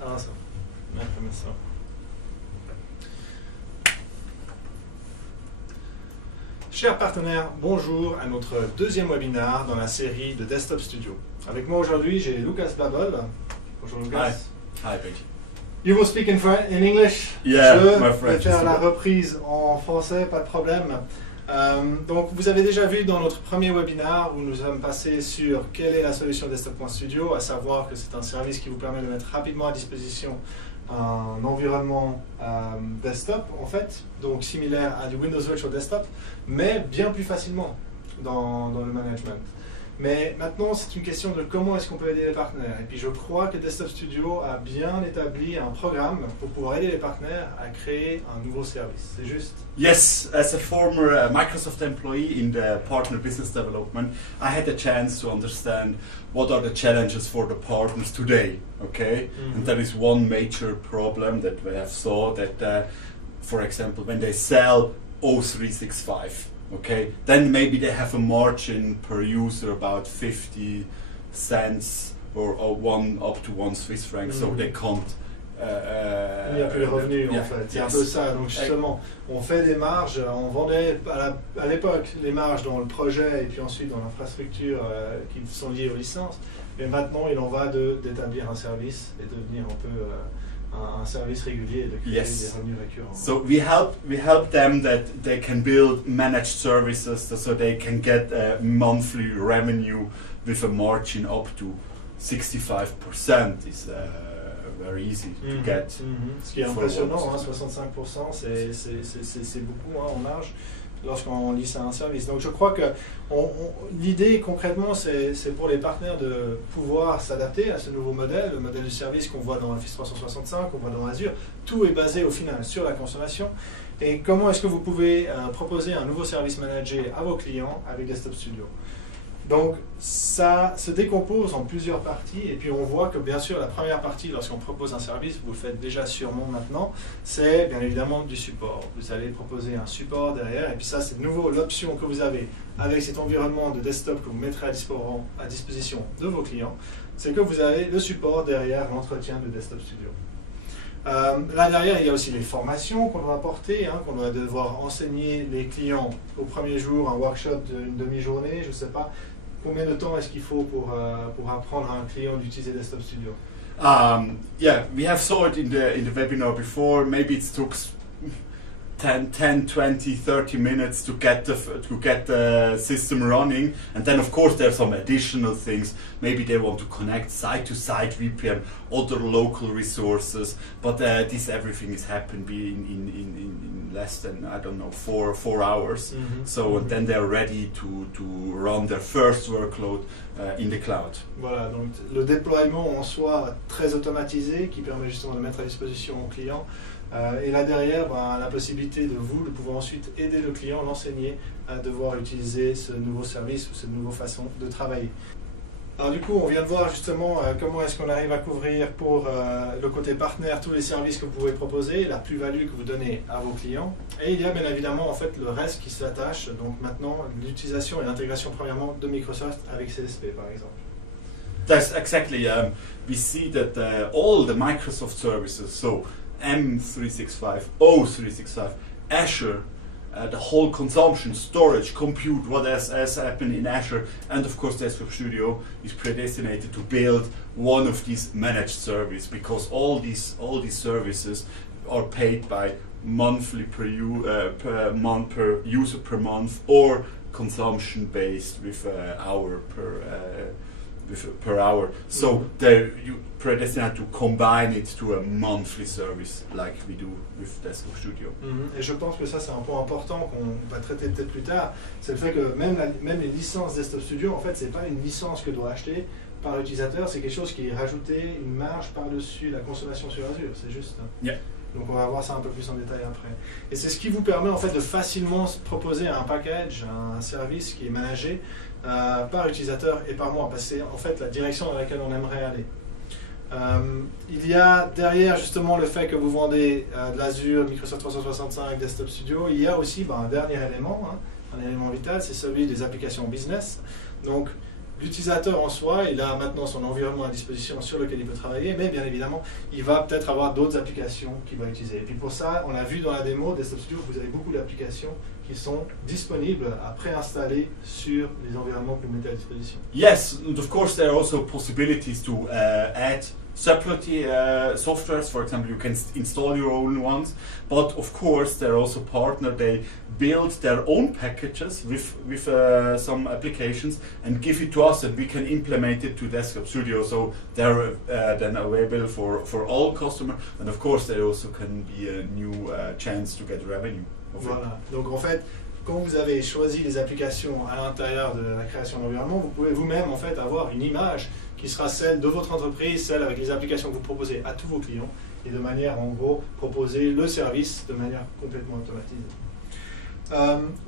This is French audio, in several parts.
Awesome. So. Chers partenaires, bonjour à notre deuxième webinaire dans la série de Desktop Studio. Avec moi aujourd'hui, j'ai Lucas Babel. Bonjour Lucas. Hi, Benji. You will speak in English? Yeah, Je my vais French faire is la good. reprise en français, pas de problème. Donc vous avez déjà vu dans notre premier webinaire où nous sommes passés sur quelle est la solution Desktop.studio, à savoir que c'est un service qui vous permet de mettre rapidement à disposition un environnement desktop en fait, donc similaire à du Windows Virtual Desktop, mais bien plus facilement dans le management. Mais maintenant, c'est une question de comment est-ce qu'on peut aider les partenaires. Et puis je crois que Desktop Studio a bien établi un programme pour pouvoir aider les partenaires à créer un nouveau service. C'est juste? Yes, as a former Microsoft employee in the partner business development, I had a chance to understand what are the challenges for the partners today, okay? And there is one major problem that we have saw that, for example, when they sell O365, okay, then maybe they have a margin per user about 50 cents or one up to 1 Swiss franc, so they can't. Il n'y a plus de revenus en fait, c'est un peu ça. Donc justement, on fait des marges, on vendait à l'époque les marges dans le projet et puis ensuite dans l'infrastructure qui sont liées aux licences. Mais maintenant, il en va d'établir un service et de devenir un peu un service régulier et de créer des revenus récurrents. So we help them that they can build managed services so they can get a monthly revenue with a margin up to 65%. Is very easy to get. Ce qui est impressionnant, hein, 65%, c'est beaucoup hein, en marge lorsqu'on lit ça à un service. Donc je crois que l'idée concrètement, c'est pour les partenaires de pouvoir s'adapter à ce nouveau modèle, le modèle du service qu'on voit dans Office 365, qu'on voit dans Azure. Tout est basé au final sur la consommation. Et comment est-ce que vous pouvez proposer un nouveau service managé à vos clients avec Desktop Studio? Donc ça se décompose en plusieurs parties et puis on voit que bien sûr la première partie lorsqu'on propose un service, vous le faites déjà sûrement maintenant, c'est bien évidemment du support. Vous allez proposer un support derrière et puis ça c'est de nouveau l'option que vous avez avec cet environnement de desktop que vous mettrez à disposition de vos clients, c'est que vous avez le support derrière l'entretien de Desktop Studio. Là derrière, il y a aussi les formations qu'on doit apporter, hein, qu'on va devoir enseigner les clients au premier jour, un workshop d'une demi-journée, je ne sais pas. Combien de temps est-ce qu'il faut pour apprendre à un client d'utiliser Desktop Studio? Yeah, we have saw it in the webinar before. Maybe it took 10, 20, 30 minutes to get the system running, and then of course there are some additional things. Maybe they want to connect site-to-site VPN, other local resources, but this everything is happening in less than, I don't know, four hours. So then they're ready to run their first workload in the cloud. Voilà, donc le déploiement en soi très automatisé qui permet justement de mettre à disposition au client. Et là derrière, la possibilité de pouvoir ensuite aider le client, l'enseigner à devoir utiliser ce nouveau service ou cette nouvelle façon de travailler. Alors du coup, on vient de voir justement comment est-ce qu'on arrive à couvrir pour le côté partenaire tous les services que vous pouvez proposer, la plus-value que vous donnez à vos clients. Et il y a bien évidemment en fait le reste qui s'attache, donc maintenant l'utilisation et l'intégration premièrement de Microsoft avec CSP par exemple. That's exactly, we see that all the Microsoft services, so M365, O365, Azure, the whole consumption, storage, compute, what has happened in Azure, and of course Desktop Studio is predestinated to build one of these managed services, because all these services are paid by monthly per user per month, or consumption based with hour per hour. So you predestinate to combine it to a monthly service like we do with Desktop Studio. Et je pense que ça c'est un point important qu'on va traiter peut-être plus tard, c'est le fait que même les licences Desktop Studio, en fait c'est pas une licence que doit acheter par l'utilisateur, c'est quelque chose qui est rajouté, une marge par-dessus la consommation sur Azure, c'est juste. Yeah. Donc on va voir ça un peu plus en détail après. Et c'est ce qui vous permet en fait de facilement proposer un package, un service qui est managé par utilisateur et par mois, parce que c'est en fait la direction dans laquelle on aimerait aller. Il y a derrière justement le fait que vous vendez de l'Azure, Microsoft 365, Desktop Studio, il y a aussi un dernier élément, un élément vital, c'est celui des applications business. Donc l'utilisateur en soi, il a maintenant son environnement à disposition sur lequel il peut travailler, mais bien évidemment, il va peut-être avoir d'autres applications qu'il va utiliser. Et puis pour ça, on a vu dans la démo Desktop Studio que vous avez beaucoup d'applications qui sont disponibles à préinstaller sur les environnements que vous mettez à disposition. Yes, and of course there are also possibilities to add separate softwares. For example, you can install your own ones, but of course there are also partners. They build their own packages with some applications and give it to us, and we can implement it to Desktop Studio. So they're then available for all customers, and of course there also can be a new chance to get revenue. Voilà. Donc en fait, quand vous avez choisi les applications à l'intérieur de la création d'environnement, vous pouvez vous-même en fait avoir une image qui sera celle de votre entreprise, celle avec les applications que vous proposez à tous vos clients, et de manière en gros proposer le service de manière complètement automatisée.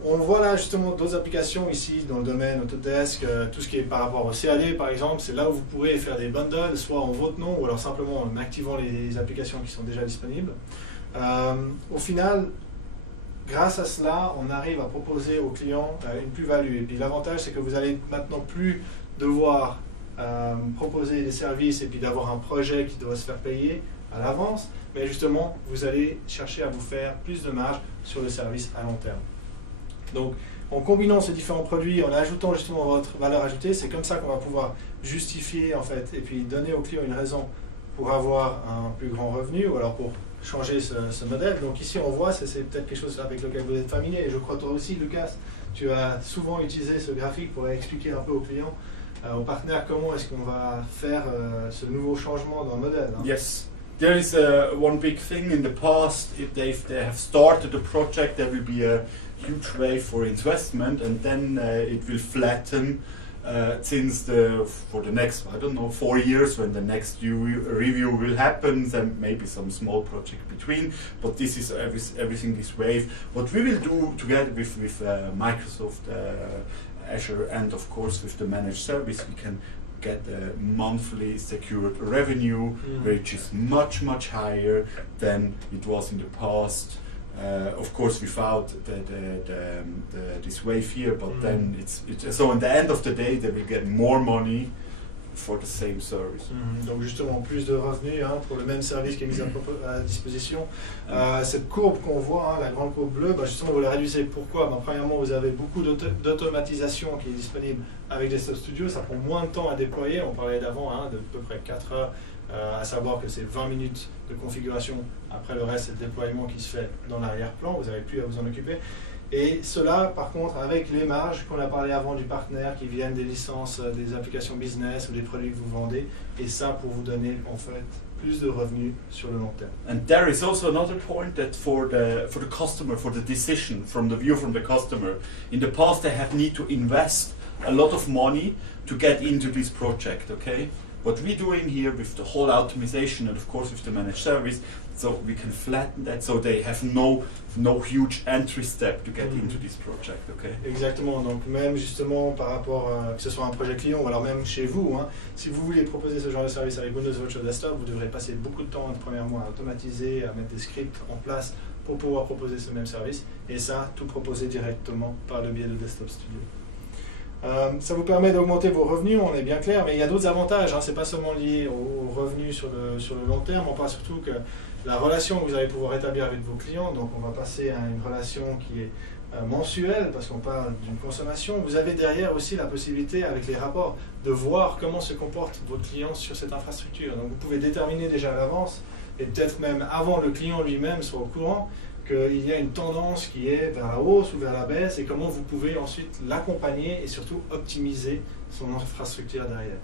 On voit là justement d'autres applications ici dans le domaine Autodesk, tout ce qui est par rapport au CAD par exemple, c'est là où vous pourrez faire des bundles, soit en votre nom ou alors simplement en activant les applications qui sont déjà disponibles. Au final, grâce à cela, on arrive à proposer aux clients une plus-value. Et puis l'avantage, c'est que vous allez maintenant plus devoir proposer des services et puis d'avoir un projet qui doit se faire payer à l'avance, mais justement, vous allez chercher à vous faire plus de marge sur le service à long terme. Donc, en combinant ces différents produits, en ajoutant justement votre valeur ajoutée, c'est comme ça qu'on va pouvoir justifier en fait, et puis donner aux clients une raison pour avoir un plus grand revenu, ou alors pour changer ce modèle. Donc ici on voit, c'est peut-être quelque chose avec lequel vous êtes familier, et je crois toi aussi Lucas, tu as souvent utilisé ce graphique pour expliquer un peu aux clients, aux partenaires, comment est-ce qu'on va faire ce nouveau changement dans le modèle. Hein. Yes, there is one big thing in the past. If they have started a project, there will be a huge wave for investment, and then it will flatten for the next, I don't know, 4 years when the next review will happen, then maybe some small project between, but this is everything this wave. What we will do together with Microsoft Azure and of course with the managed service, we can get a monthly secured revenue, which is much higher than it was in the past. Of course, without this wave here, but then it's so. At the end of the day, they will get more money for the same service. Donc justement, plus de revenus pour le même service qui est mis à disposition. Cette courbe qu'on voit, la grande courbe bleue, justement, vous la réduisez. Pourquoi? Premièrement, vous avez beaucoup d'automatisation qui est disponible avec Desktop Studio. Ça prend moins de temps à déployer. On parlait d'avant de peu près 4 heures. À savoir que c'est 20 minutes de configuration, après le reste c'est le déploiement qui se fait dans l'arrière-plan, vous n'avez plus à vous en occuper. Et cela par contre avec les marges qu'on a parlé avant du partenaire qui viennent des licences, des applications business ou des produits que vous vendez, et ça pour vous donner en fait plus de revenus sur le long terme. And there is also another point that for the customer, for the decision from the view from the customer, in the past they have need to invest a lot of money to get into this project, okay? What we're doing here with the whole optimization and of course with the managed service, so we can flatten that so they have no huge entry step to get into this project, okay? Exactement, donc même justement par rapport que ce soit un projet client ou alors même chez vous, si vous voulez proposer ce genre de service avec Windows Virtual Desktop, vous devrez passer beaucoup de temps premièrement à automatiser, à mettre des scripts en place pour pouvoir proposer ce même service, et ça, tout proposer directement par le biais de Desktop Studio. Ça vous permet d'augmenter vos revenus, on est bien clair, mais il y a d'autres avantages, c'est pas seulement lié aux revenus sur le long terme, on parle surtout que la relation que vous allez pouvoir établir avec vos clients, donc on va passer à une relation qui est mensuelle, parce qu'on parle d'une consommation. Vous avez derrière aussi la possibilité, avec les rapports, de voir comment se comporte votre client sur cette infrastructure. Donc vous pouvez déterminer déjà à l'avance, et peut-être même avant le client lui-même soit au courant, qu'il y a une tendance qui est vers la hausse ou vers la baisse, et comment vous pouvez ensuite l'accompagner et surtout optimiser son infrastructure derrière.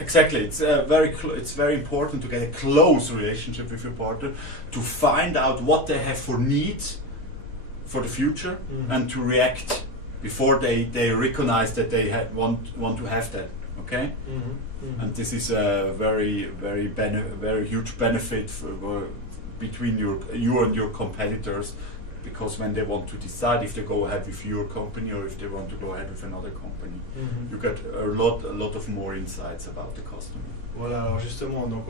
Exactly, it's very important to get a close relationship with your partner, to find out what they have for needs for the future, and to react before they recognize that they want to have that. Okay, and this is a very huge benefit between you and your competitors, because when they want to decide if they go ahead with your company or if they want to go ahead with another company, you get a lot of more insights about the customer. Voilà, alors justement, donc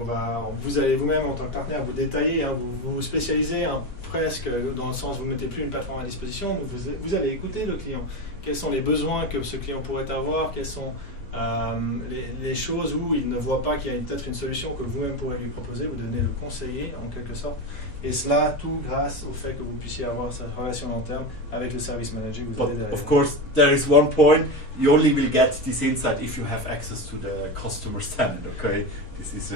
vous allez vous-même en tant que partenaire vous détailler, vous vous spécialisez presque dans le sens où vous ne mettez plus une plateforme à disposition, vous allez écouter le client. Quels sont les besoins que ce client pourrait avoir, quelles sont les choses où il ne voit pas qu'il y a peut-être une solution que vous-même pourrez lui proposer, vous donnez le conseiller en quelque sorte. Et cela tout grâce au fait que vous puissiez avoir cette relation long terme avec le service manager que vous avez derrière. Of course, there is one point: you only will get this insight if you have access to the customer standard. Okay, this is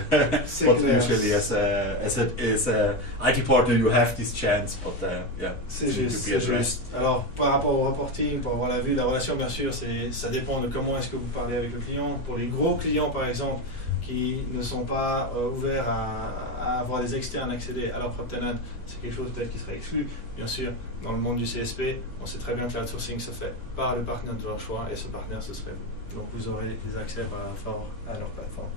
what usually as a IT partner you have this chance, but yeah, c'est juste. Alors par rapport au reporting, pour avoir la vue, la relation bien sûr, ça dépend de comment est-ce que vous parlez avec le client. Pour les gros clients par exemple, qui ne sont pas ouverts à avoir des externes accéder à leur propre tenant, c'est quelque chose peut-être qui serait exclu. Bien sûr, dans le monde du CSP, on sait très bien que l'outsourcing se fait par le partenaire de leur choix, et ce partenaire, ce serait vous. Donc vous aurez des accès à leur plateforme.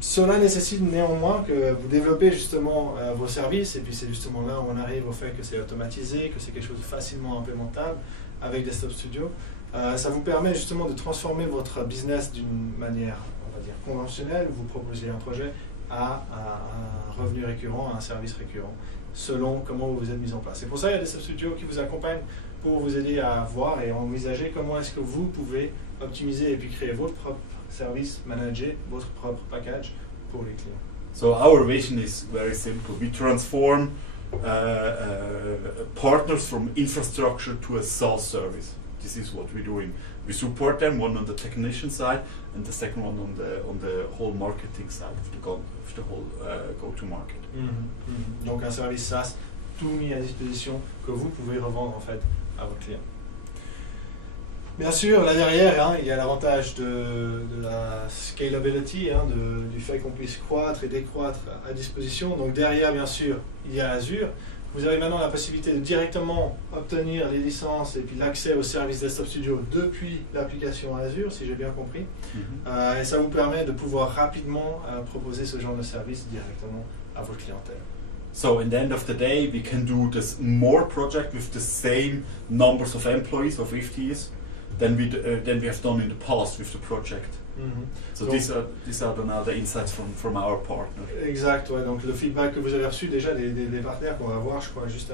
Cela nécessite néanmoins que vous développez justement vos services, et puis c'est justement là où on arrive au fait que c'est automatisé, que c'est quelque chose de facilement implémentable avec Desktop Studio. Ça vous permet justement de transformer votre business d'une manière, on va dire, conventionnelle. Vous proposez un projet à un revenu récurrent, à un service récurrent, selon comment vous vous êtes mis en place. C'est pour ça qu'il y a Desktop Studio qui vous accompagne pour vous aider à voir et à envisager comment est-ce que vous pouvez optimiser et puis créer votre propre service, manager votre propre package pour les clients. So our vision is very simple. We transform partners from infrastructure to a SaaS service. This is what we're doing. We support them, one on the technician side, and the second one on the whole marketing side of the whole go-to-market. Donc un service SaaS tout mis à disposition que vous pouvez revendre en fait à vos clients. Bien sûr, là derrière, il y a l'avantage de la scalability, du fait qu'on puisse croître et décroître à disposition. Donc derrière, bien sûr, il y a Azure. Vous avez maintenant la possibilité de directement obtenir les licences et puis l'accès au service Desktop Studio depuis l'application Azure, si j'ai bien compris. Et ça vous permet de pouvoir rapidement proposer ce genre de service directement à votre clientèle. So in the end of the day, we can do this more project with the same numbers of employees, of FTEs, than we have done in the past with the project. So donc, these are now the insights from our partner. Exact, ouais. Donc le feedback que vous avez reçu déjà des partenaires qu'on va voir, je crois, juste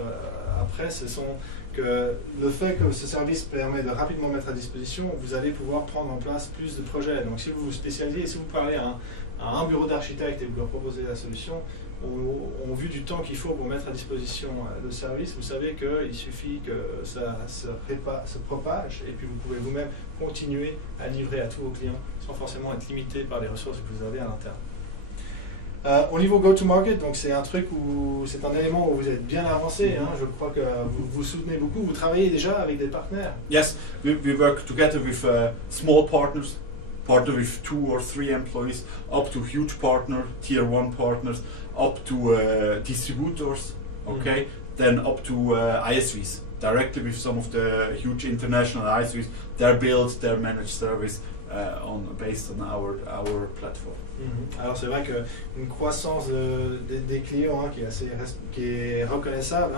après, ce sont que le fait que ce service permet de rapidement mettre à disposition, vous allez pouvoir prendre en place plus de projets. Donc si vous vous spécialisez, si vous parlez à un bureau d'architecte et vous leur proposez la solution, au vu du temps qu'il faut pour mettre à disposition le service, vous savez qu'il suffit que ça se propage et puis vous pouvez vous-même continuer à livrer à tous vos clients sans forcément être limité par les ressources que vous avez à l'interne. Au niveau go-to-market, donc c'est un truc où c'est un élément où vous êtes bien avancé. Je crois que vous soutenez beaucoup. Vous travaillez déjà avec des partenaires. Yes, we work together with small partners. Partner with 2 or 3 employees, up to huge partner, tier 1 partners, up to distributors, okay, then up to ISVs, directly with some of the huge international ISVs. They build their managed service based on our platform. Alors c'est vrai qu'une croissance des clients qui est reconnaissable,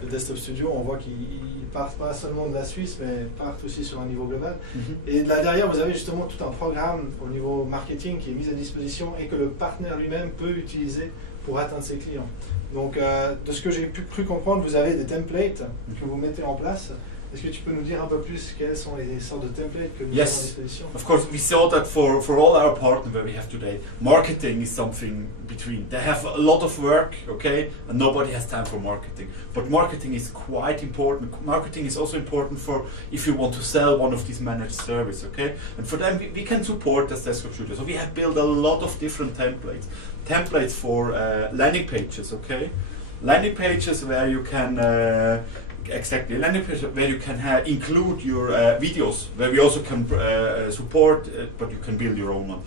le Desktop Studio, on voit qu'ils partent pas seulement de la Suisse, mais partent aussi sur un niveau global. Et là derrière, vous avez justement tout un programme au niveau marketing qui est mis à disposition et que le partenaire lui-même peut utiliser pour atteindre ses clients. Donc de ce que j'ai cru comprendre, vous avez des templates que vous mettez en place. Est-ce que tu peux nous dire un peu plus quelles sont les sortes de templates que nous avons à disposition? Of course, we saw that for all our partners that we have today, marketing is something between. They have a lot of work, okay, and nobody has time for marketing. But marketing is quite important. Marketing is also important for if you want to sell one of these managed services, okay? And for them, we can support as Desktop Studio. So we have built a lot of different templates. Templates for landing pages, okay? Landing pages where you can exactly, landing page where you can include your videos, where we also can support, but you can build your own one.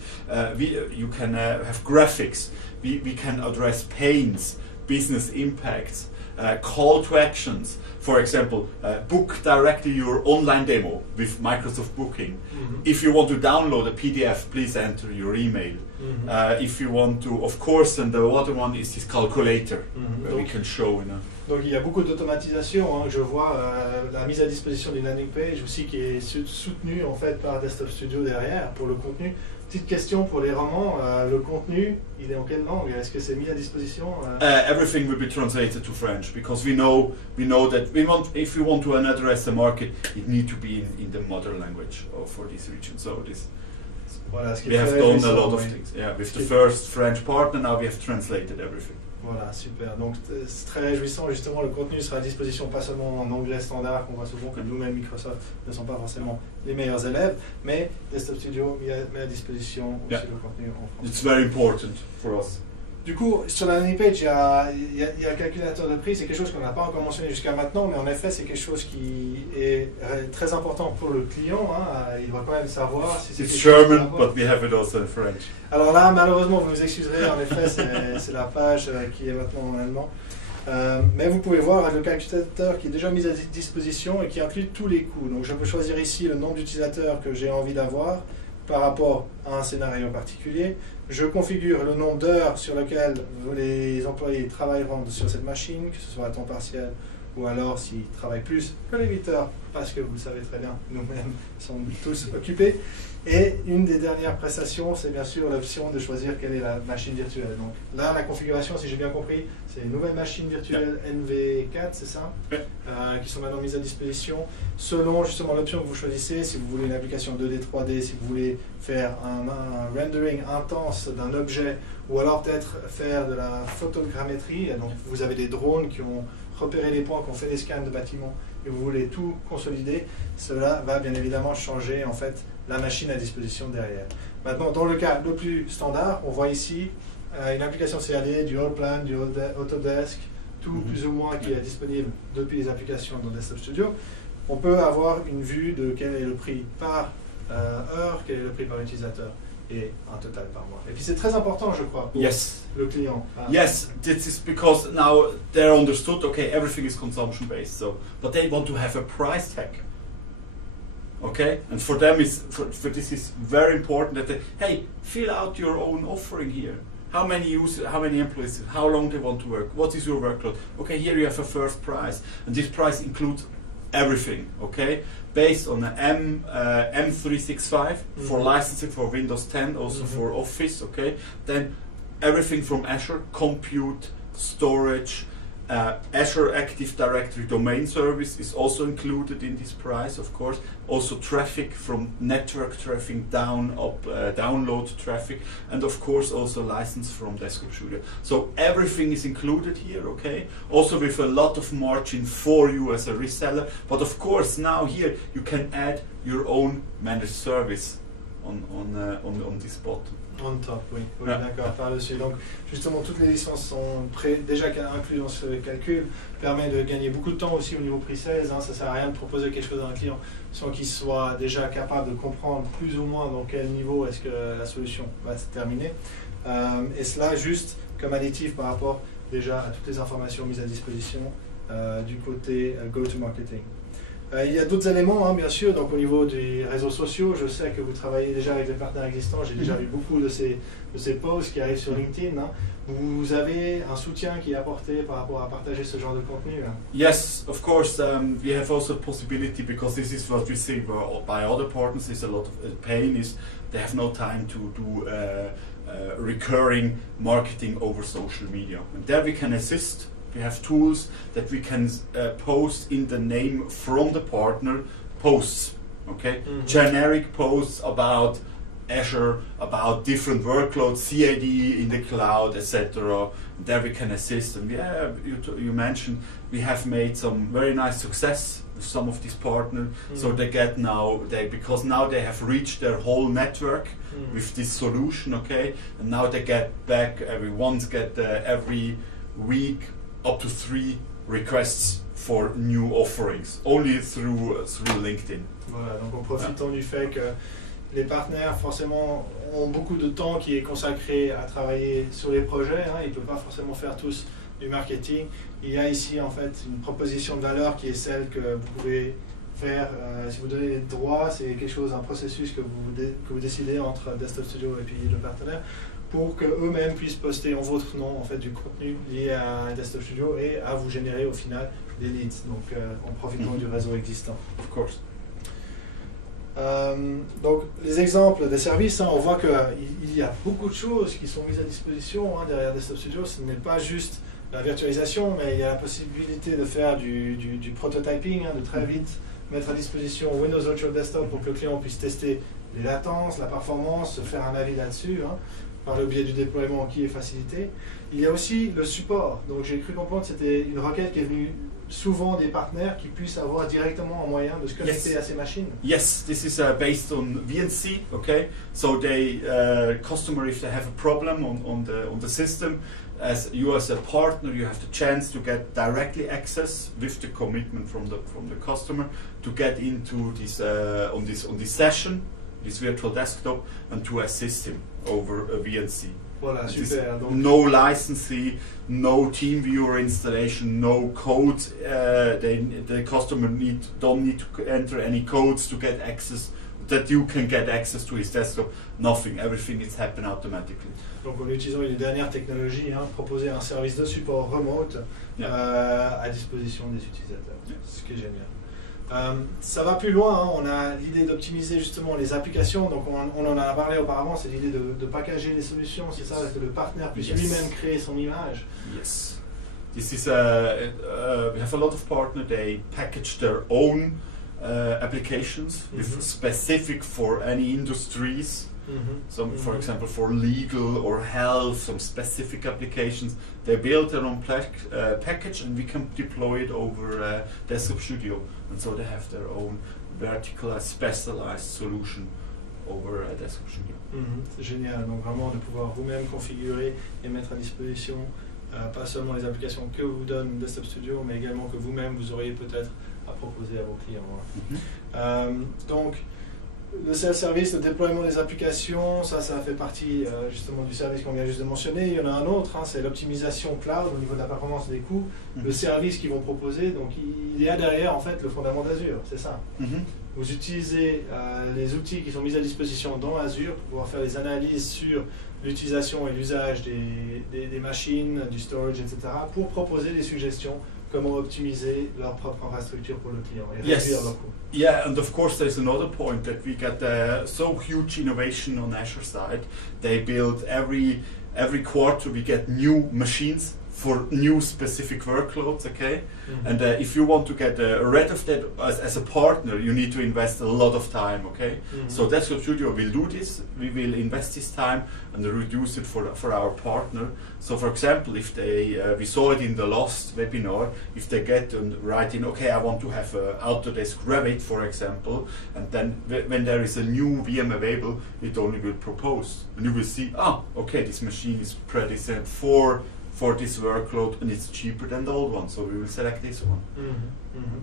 You can have graphics, we can address pains, business impacts, call to actions. For example, book directly your online demo with Microsoft Booking. If you want to download a PDF, please enter your email. If you want to, of course, and the other one is this calculator, where we can show, you know. Donc il y a beaucoup d'automatisation, hein. Je vois la mise à disposition d'une landing page aussi qui est soutenue en fait par Desktop Studio derrière pour le contenu. Petite question pour les romans, le contenu, il est en quelle langue? Est-ce que c'est mis à disposition? Everything will be translated to French because we know that if we want to address the market, it need to be in the mother language for this region. So this. Voilà, ce qui we est have très done a réjouissant, lot of oui. things. Yeah, with the first French partner, now we have translated everything. Voilà, super. Donc c'est très réjouissant, justement, le contenu sera à disposition pas seulement en anglais standard, qu'on voit souvent que nous-mêmes, Microsoft, ne sont pas forcément les meilleurs élèves, mais Desktop Studio met à disposition aussi le contenu en français. It's very important for us. Du coup, sur la landing page, il y a le calculateur de prix, c'est quelque chose qu'on n'a pas encore mentionné jusqu'à maintenant, mais en effet, c'est quelque chose qui est très important pour le client, hein. Il doit quand même savoir si c'est It's quelque chose German, qu'il but we have it also in French. Alors là, malheureusement, vous nous excuserez, en effet, c'est la page qui est maintenant en allemand. Mais vous pouvez voir le calculateur qui est déjà mis à disposition et qui inclut tous les coûts. Donc je peux choisir ici le nombre d'utilisateurs que j'ai envie d'avoir par rapport à un scénario particulier. Je configure le nombre d'heures sur lesquelles les employés travailleront sur cette machine, que ce soit à temps partiel ou alors s'ils travaillent plus que les 8 heures, parce que vous le savez très bien, nous-mêmes sommes tous occupés. Et une des dernières prestations, c'est bien sûr l'option de choisir quelle est la machine virtuelle. Donc là, la configuration, si j'ai bien compris, c'est une nouvelle machine virtuelle NV4, c'est ça, qui sont maintenant mises à disposition, selon justement l'option que vous choisissez, si vous voulez une application 2D, 3D, si vous voulez faire un rendering intense d'un objet, ou alors peut-être faire de la photogrammétrie. Donc vous avez des drones qui ont repéré les points, qui ont fait des scans de bâtiments, et vous voulez tout consolider. Cela va bien évidemment changer en fait la machine à disposition derrière. Maintenant, dans le cas le plus standard, on voit ici une application CAD, du Allplan, du Autodesk, tout plus ou moins qui est disponible depuis les applications dans Desktop Studio. On peut avoir une vue de quel est le prix par heure, quel est le prix par utilisateur et un total par mois. Et puis c'est très important, je crois, pour le client. Yes, this is because now they're understood, okay, everything is consumption based, so, but they want to have a price tag. Okay, and for them, for this is very important that they, hey, fill out your own offering here. How many users, how many employees, how long they want to work, what is your workload? Okay, here you have a first price, and this price includes everything. Okay, based on an M365 for licensing for Windows 10, also for Office. Okay, then everything from Azure, compute, storage. Azure Active Directory domain service is also included in this price, of course. Also traffic from network traffic download traffic, and of course also license from Desktop Studio. So everything is included here, okay? Also with a lot of margin for you as a reseller. But of course now here you can add your own managed service on this bottom. On top, oui, d'accord, par-dessus. Donc, justement, toutes les licences sont déjà incluses dans ce calcul, permet de gagner beaucoup de temps aussi au niveau pre-sales. Hein, ça ne sert à rien de proposer quelque chose à un client sans qu'il soit déjà capable de comprendre plus ou moins dans quel niveau est-ce que la solution va se terminer. Et cela juste comme additif par rapport déjà à toutes les informations mises à disposition du côté go-to-marketing. Il y a d'autres éléments, hein, bien sûr, donc au niveau des réseaux sociaux, je sais que vous travaillez déjà avec des partenaires existants, j'ai déjà vu beaucoup de ces posts qui arrivent sur LinkedIn. Hein. Vous avez un soutien qui est apporté par rapport à partager ce genre de contenu? Hein? Yes, of course, we have also the possibility, because this is what we see by other partners, is a lot of pain, is they have no time to do recurring marketing over social media. And there we can assist. We have tools that we can post in the name from the partner posts, okay? Generic posts about Azure, about different workloads, CAD in the cloud, etc. There we can assist. And you mentioned we have made some very nice success with some of these partners. So they get because now they have reached their whole network with this solution, okay? And now they get back every week up to 3 requests for new offerings, only through LinkedIn. Voilà, donc en profitant du fait que les partenaires forcément ont beaucoup de temps qui est consacré à travailler sur les projets, hein, ils ne peuvent pas forcément faire tous du marketing. Il y a ici en fait une proposition de valeur qui est celle que vous pouvez faire, si vous donnez les droits, c'est quelque chose, un processus que vous décidez entre Desktop Studio et puis le partenaire. pour qu'eux-mêmes puissent poster en votre nom en fait, du contenu lié à Desktop Studio et à vous générer au final des leads, donc en profitant du réseau existant. Of course. Donc les exemples des services, on voit qu'il y a beaucoup de choses qui sont mises à disposition derrière Desktop Studio. Ce n'est pas juste la virtualisation, mais il y a la possibilité de faire du prototyping, de très vite mettre à disposition Windows Virtual Desktop pour que le client puisse tester les latences, la performance, se faire un avis là-dessus, par le biais du déploiement qui est facilité. Il y a aussi le support. Donc j'ai cru comprendre que c'était une requête qui est venue souvent des partenaires qui puissent avoir directement un moyen de se connecter à ces machines. Yes, this is based on VNC. Okay, so they customer, if they have a problem on the system, as a partner, you have the chance to get directly access with the commitment from the customer to get into this on this session, this virtual desktop, and to assist him over a VNC. Voilà, super. Donc, no licensee, no TeamViewer installation, no code. The customer don't need to enter any codes to get access. That you can get access to his desktop. Nothing. Everything is happen automatically. Donc en utilisant les dernières technologies, proposer un service de support remote à disposition des utilisateurs. Ce qui est génial. Ça va plus loin, on a l'idée d'optimiser justement les applications, donc on en a parlé auparavant, c'est l'idée de packager les solutions, c'est ça, que le partenaire puisse lui-même créer son image. Yes. This is we have a lot of partners, they package their own applications with specific for any industries. Some, for example, for legal or health, some specific applications. They build their own package, and we can deploy it over Desktop Studio. And so they have their own vertical, specialized solution over Desktop Studio. C'est génial. Donc vraiment de pouvoir vous-même configurer et mettre à disposition pas seulement les applications que vous donne Desktop Studio, mais également que vous-même vous auriez peut-être à proposer à vos clients. Donc le self-service, le déploiement des applications, ça fait partie justement du service qu'on vient juste de mentionner. Il y en a un autre, c'est l'optimisation cloud au niveau de la performance des coûts, le service qu'ils vont proposer. Donc il y a derrière en fait le fondament d'Azure, c'est ça. Vous utilisez les outils qui sont mis à disposition dans Azure pour pouvoir faire des analyses sur l'utilisation et l'usage des machines, du storage, etc. pour proposer des suggestions comment optimiser leur propre infrastructure pour le client et réduire leurs coûts. Yeah, and of course there's another point that we got so huge innovation on Azure side. They build every quarter we get new machines for new specific workloads, okay? And if you want to get rid of that as a partner, you need to invest a lot of time, okay? So Desktop Studio will do this. We will invest this time and reduce it for our partner. So for example, if they, we saw it in the last webinar, if they get right in, okay, I want to have Autodesk Revit, for example, and then when there is a new VM available, it only will propose. And you will see, okay, this machine is predestined for this workload and it's cheaper than the old one, so we will select this one.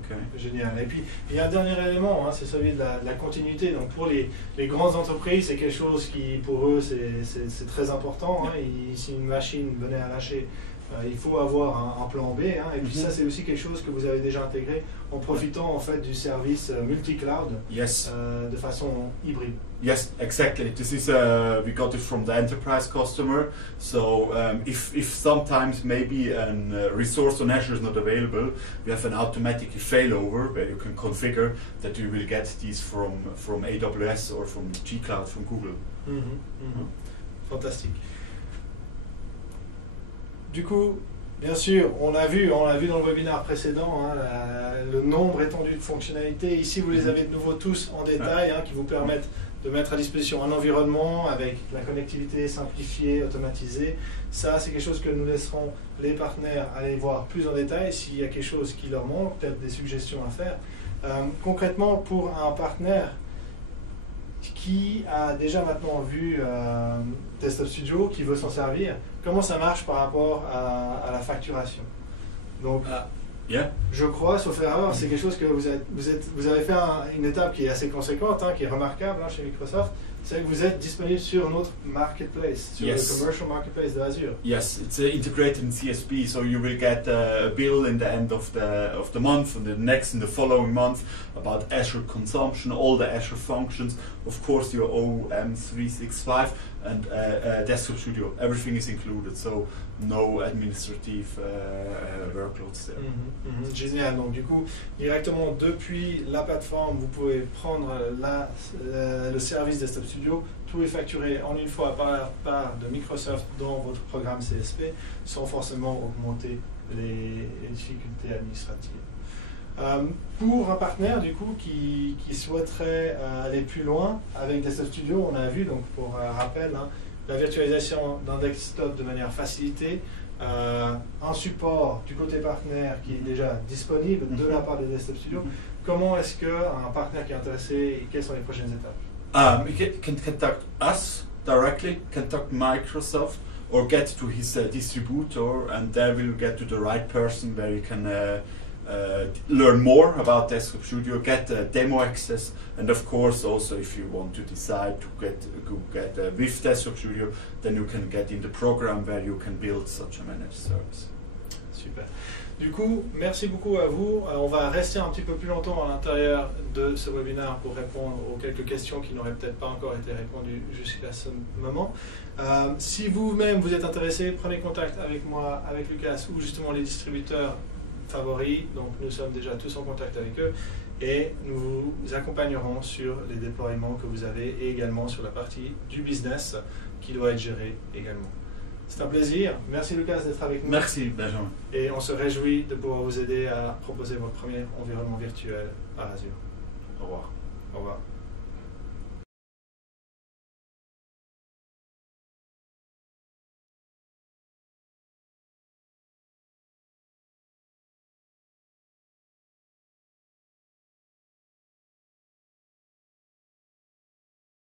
Okay. Génial. Et puis il y a un dernier élément, c'est celui de la continuité. Donc pour les grandes entreprises, c'est quelque chose qui pour eux c'est très important. Si une machine venait à lâcher, il faut avoir un plan B. Et puis ça c'est aussi quelque chose que vous avez déjà intégré en profitant en fait du service multi-cloud de façon hybride. Yes, exactly. This is we got it from the enterprise customer. So if sometimes maybe a resource on Azure is not available, we have an automatic failover where you can configure that you will get these from AWS or from G-Cloud from Google. Fantastique. Du coup, bien sûr, on l'a vu dans le webinaire précédent, le nombre étendu de fonctionnalités. Ici, vous les avez de nouveau tous en détail, qui vous permettent de mettre à disposition un environnement avec la connectivité simplifiée, automatisée. Ça, c'est quelque chose que nous laisserons les partenaires aller voir plus en détail s'il y a quelque chose qui leur manque, peut-être des suggestions à faire. Concrètement, pour un partenaire qui a déjà maintenant vu Desktop Studio, qui veut s'en servir, comment ça marche par rapport à la facturation? Donc, je crois, sauf erreur, c'est quelque chose que vous avez fait une étape qui est assez conséquente, qui est remarquable chez Microsoft, c'est que vous êtes disponible sur notre marketplace, sur Yes. le commercial marketplace de Azure. Yes, it's integrated in CSP, so you will get a bill in the end of the month, and in the following month, about Azure consumption, all the Azure functions, of course your OM365 and Desktop Studio. Everything is included, so no administrative workloads there. Génial. Donc du coup, directement depuis la plateforme, vous pouvez prendre le service Desktop Studio. Tout est facturé en une fois par de Microsoft dans votre programme CSP, sans forcément augmenter les difficultés administratives. Pour un partenaire du coup qui souhaiterait aller plus loin avec Desktop Studio, on a vu, donc pour rappel, la virtualisation d'un desktop de manière facilitée, un support du côté partenaire qui est déjà disponible de la part de Desktop Studio. Comment est-ce qu'un partenaire qui est intéressé, et quelles sont les prochaines étapes? He can contact us directly, contact Microsoft, or get to his distributor, and there we'll get to the right person where you can learn more about Desktop Studio, get demo access, and of course also if you want to decide to get with Desktop Studio, then you can get in the program where you can build such a managed service. Super. Du coup, merci beaucoup à vous. On va rester un petit peu plus longtemps à l'intérieur de ce webinaire pour répondre aux quelques questions qui n'auraient peut-être pas encore été répondues jusqu'à ce moment. Si vous-même vous êtes intéressé, prenez contact avec moi, avec Lucas ou justement les distributeurs favoris. Donc nous sommes déjà tous en contact avec eux et nous vous accompagnerons sur les déploiements que vous avez et également sur la partie du business qui doit être gérée également. C'est un plaisir. Merci Lucas d'être avec nous. Merci Benjamin. Et on se réjouit de pouvoir vous aider à proposer votre premier environnement virtuel à Azure. Au revoir. Au revoir.